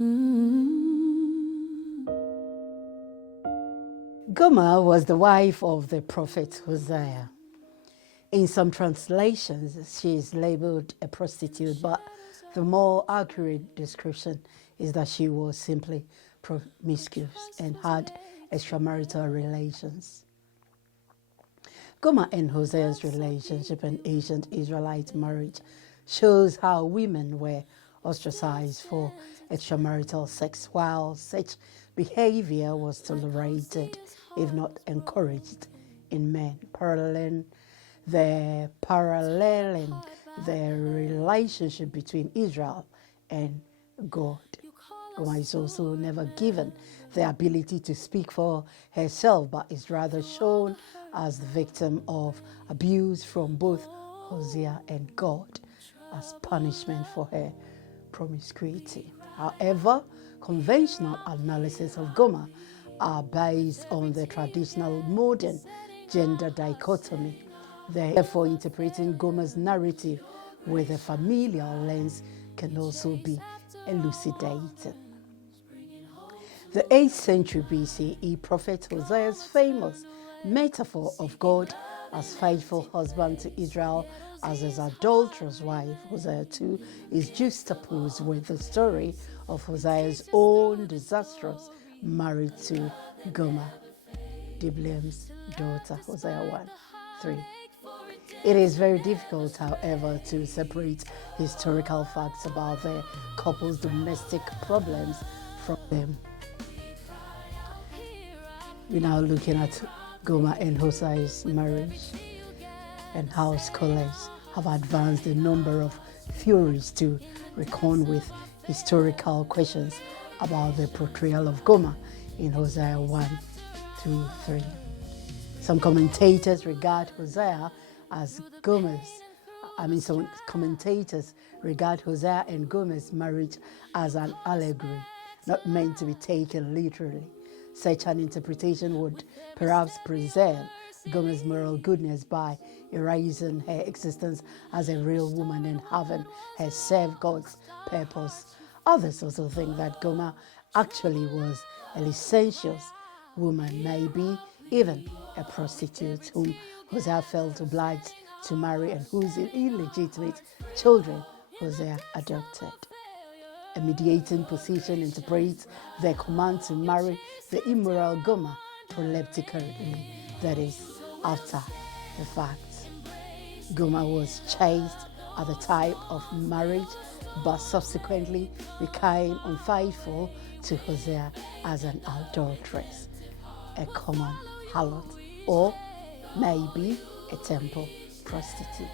Gomer was the wife of the prophet Hosea. In some translations, she is labeled a prostitute, but the more accurate description is that she was simply promiscuous and had extramarital relations. Gomer and Hosea's relationship in ancient Israelite marriage shows how women were ostracized for extramarital sex, while such behavior was tolerated, if not encouraged, in men, paralleling the relationship between Israel and God. Gomer is also never given the ability to speak for herself, but is rather shown as the victim of abuse from both Hosea and God as punishment for her promiscuity. However, conventional analysis of Gomer are based on the traditional modern gender dichotomy. Therefore, interpreting Gomer's narrative with a familial lens can also be elucidated. The 8th century BCE prophet Hosea's famous metaphor of God as faithful husband to Israel as his adulterous wife, Hosea 2, is juxtaposed with the story of Hosea's own disastrous marriage to Gomer, Diblaim's daughter, Hosea 1:3. It is very difficult, however, to separate historical facts about the couple's domestic problems from them. We're now looking at Gomer and Hosea's marriage and how scholars have advanced a number of theories to reckon with historical questions about the portrayal of Gomer in Hosea 1-3. Some commentators regard Hosea and Gomer's marriage as an allegory, not meant to be taken literally. Such an interpretation would perhaps preserve Gomer's moral goodness by erasing her existence as a real woman and having her serve God's purpose. Others also think that Gomer actually was a licentious woman, maybe even a prostitute whom Hosea felt obliged to marry and whose illegitimate children Hosea adopted. A mediating position interprets the command to marry the immoral Gomer proleptically, that is, after the fact. Gomer was chaste at the time of marriage, but subsequently became unfaithful to Hosea as an adulteress, a common harlot, or maybe a temple prostitute.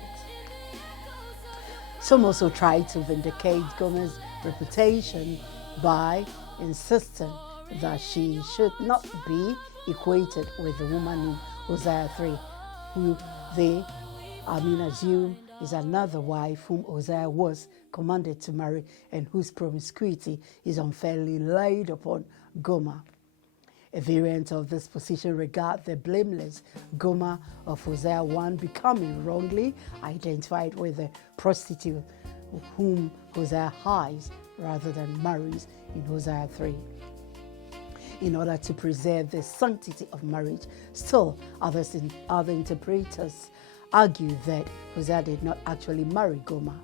Some also tried to vindicate Gomer's reputation by insisting that she should not be equated with the woman in Hosea 3, who they assume is another wife whom Hosea was commanded to marry and whose promiscuity is unfairly laid upon Gomer. A variant of this position regards the blameless Gomer of Hosea 1 becoming wrongly identified with the prostitute whom Hosea hides rather than marries in Hosea 3. In order to preserve the sanctity of marriage, still other interpreters argue that Hosea did not actually marry Gomer.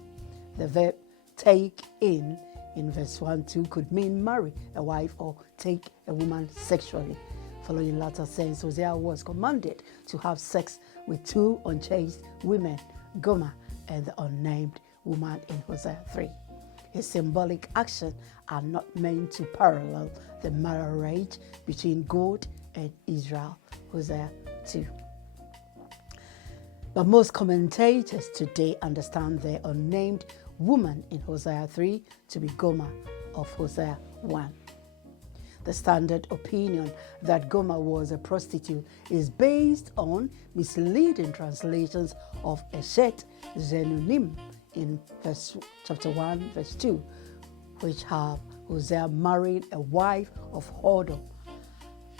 The verb take in verse 1-2 could mean marry a wife or take a woman sexually. Following latter sense, Hosea was commanded to have sex with two unchaste women, Gomer and the unnamed woman in Hosea 3. His symbolic actions are not meant to parallel the marriage between God and Israel, Hosea 2. But most commentators today understand the unnamed woman in Hosea 3 to be Gomer of Hosea 1. The standard opinion that Gomer was a prostitute is based on misleading translations of Eshet Zenunim in chapter 1, verse 2, which have Hosea marrying a wife of whoredom,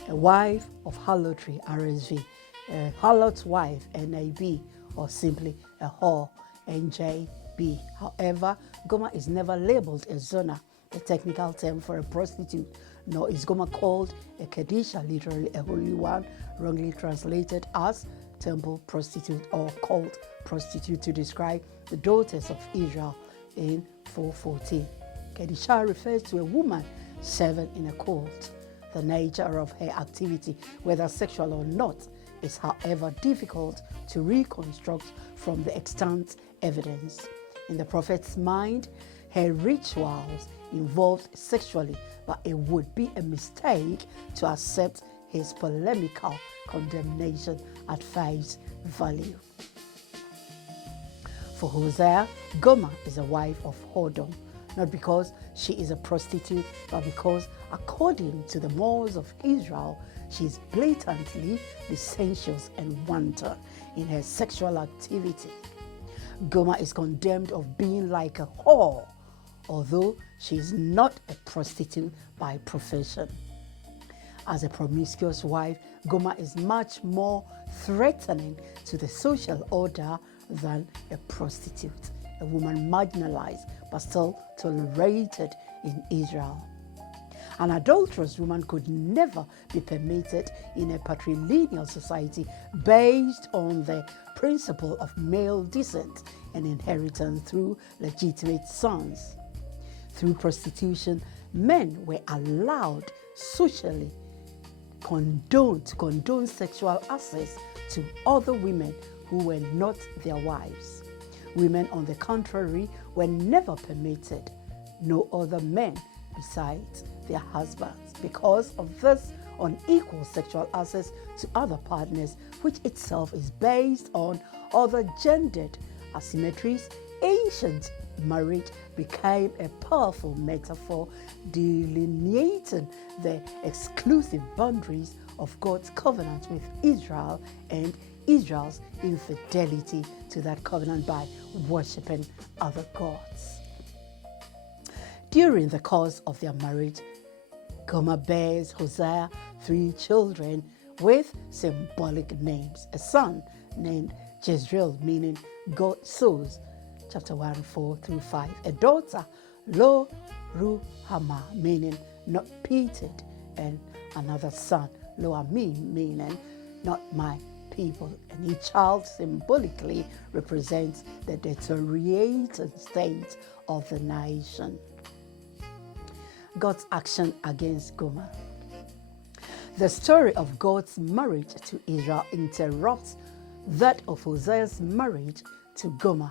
a wife of harlotry, RSV, a harlot's wife, NAB, or simply a whore, NJB. However, Gomer is never labeled a zona the technical term for a prostitute, nor is Gomer called a Kedisha, literally a holy one, wrongly translated as temple prostitute or cult prostitute to describe the daughters of Israel in 4:14. Kedisha refers to a woman serving in a cult. The nature of her activity, whether sexual or not, is however difficult to reconstruct from the extant evidence. In the prophet's mind, her rituals involved sexually, but it would be a mistake to accept his polemical condemnation at face value. For Hosea, Gomer is a wife of whoredom, not because she is a prostitute, but because, according to the morals of Israel, she is blatantly licentious and wanton in her sexual activity. Gomer is condemned of being like a whore, although she is not a prostitute by profession. As a promiscuous wife, Gomer is much more threatening to the social order than a prostitute, a woman marginalized but still tolerated in Israel. An adulterous woman could never be permitted in a patrilineal society based on the principle of male descent and inheritance through legitimate sons. Through prostitution, men were allowed socially to condone sexual access to other women who were not their wives. Women, on the contrary, were never permitted no other men besides their husbands. Because of this unequal sexual access to other partners, which itself is based on other gendered asymmetries, ancient marriage became a powerful metaphor delineating the exclusive boundaries of God's covenant with Israel and Israel's infidelity to that covenant by worshipping other gods. During the course of their marriage, Gomer bears Hosea 3 children with symbolic names: a son named Jezreel, meaning God sows, chapter 1, 4-5; a daughter, Lo Ruhamah, meaning not pitied; and another son, Lo Ami, meaning not my people. And each child symbolically represents the deteriorated state of the nation. God's action against Gomer. The story of God's marriage to Israel interrupts that of Hosea's marriage to Gomer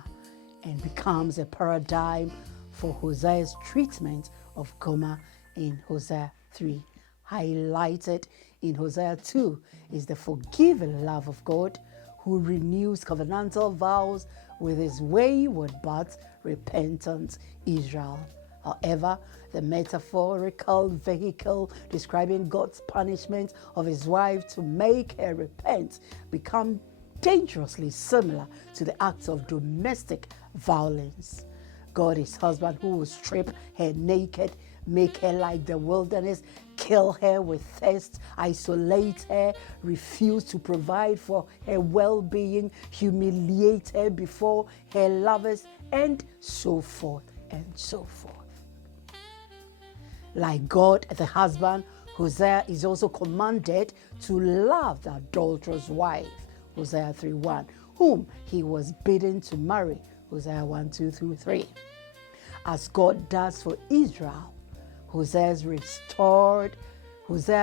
and becomes a paradigm for Hosea's treatment of Gomer in Hosea 3. Highlighted in Hosea 2 is the forgiving love of God, who renews covenantal vows with his wayward but repentant Israel. However, the metaphorical vehicle describing God's punishment of his wife to make her repent become dangerously similar to the acts of domestic violence. God is husband who will strip her naked, make her like the wilderness, kill her with thirst, isolate her, refuse to provide for her well-being, humiliate her before her lovers, and so forth and so forth. Like God, the husband, Hosea is also commanded to love the adulterous wife, Hosea 3:1, whom he was bidden to marry, Hosea 1:2-3. As God does for Israel, Hosea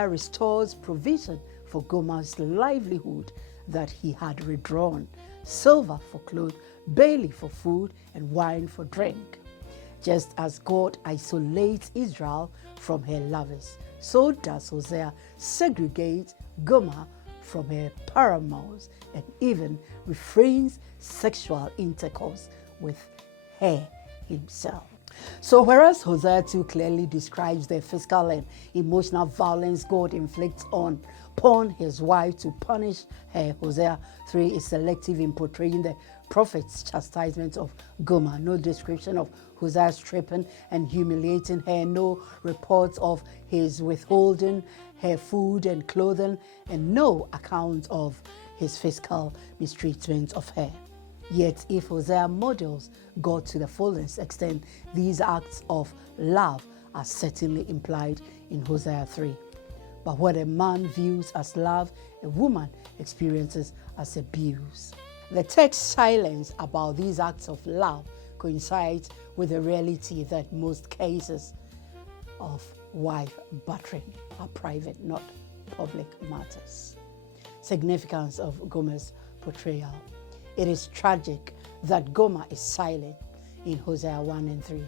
restores provision for Gomer's livelihood that he had withdrawn: silver for clothes, barley for food, and wine for drink. Just as God isolates Israel from her lovers, so does Hosea segregate Gomer from her paramours and even refrains sexual intercourse with her himself. So whereas Hosea 2 clearly describes the physical and emotional violence God inflicts upon his wife to punish her, Hosea 3 is selective in portraying the prophet's chastisement of Gomer. No description of Hosea stripping and humiliating her, no reports of his withholding her food and clothing, and no account of his physical mistreatment of her. Yet, if Hosea models God to the fullest extent, these acts of love are certainly implied in Hosea 3. But what a man views as love, a woman experiences as abuse. The text's silence about these acts of love coincides with the reality that most cases of wife battering are private, not public matters. Significance of Gomer's portrayal. It is tragic that Gomer is silent in Hosea 1 and 3.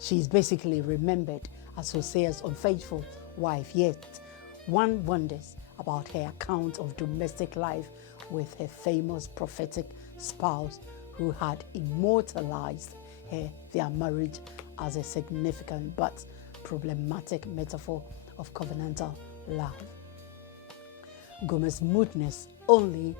She is basically remembered as Hosea's unfaithful wife, yet one wonders about her account of domestic life with her famous prophetic spouse who had immortalized their marriage as a significant but problematic metaphor of covenantal love. Gomer's moodiness only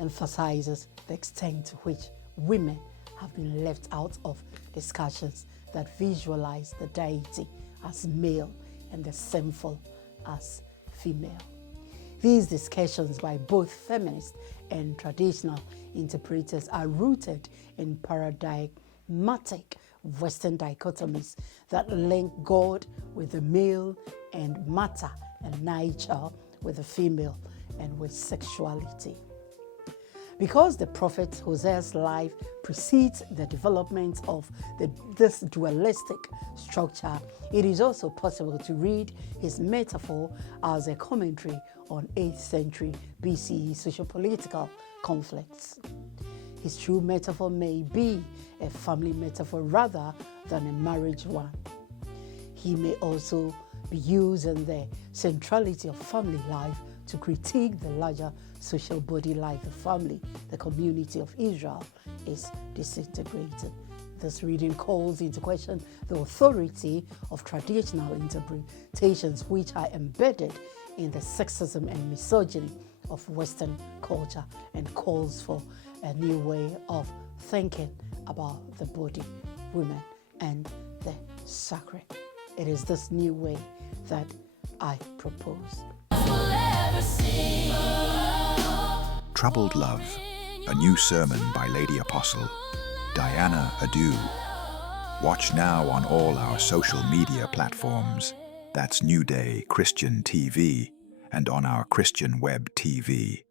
emphasizes the extent to which women have been left out of discussions that visualize the deity as male and the sinful as female. These discussions by both feminist and traditional interpreters are rooted in paradigmatic Western dichotomies that link God with the male and matter and nature with the female and with sexuality. Because the prophet Hosea's life precedes the development of this dualistic structure, it is also possible to read his metaphor as a commentary on 8th century BCE socio-political conflicts. His true metaphor may be a family metaphor rather than a marriage one. He may also be used in the centrality of family life to critique the larger social body life. The family, the community of Israel, is disintegrated. This reading calls into question the authority of traditional interpretations which are embedded in the sexism and misogyny of Western culture and calls for a new way of thinking about the body, women, and the sacred. It is this new way that I propose. Troubled Love, a new sermon by Lady Apostle Diana Adu. Watch now on all our social media platforms. That's New Day Christian TV and on our Christian Web TV.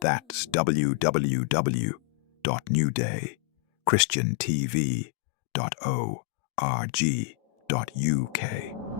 That's www.newdaychristiantv.org.uk.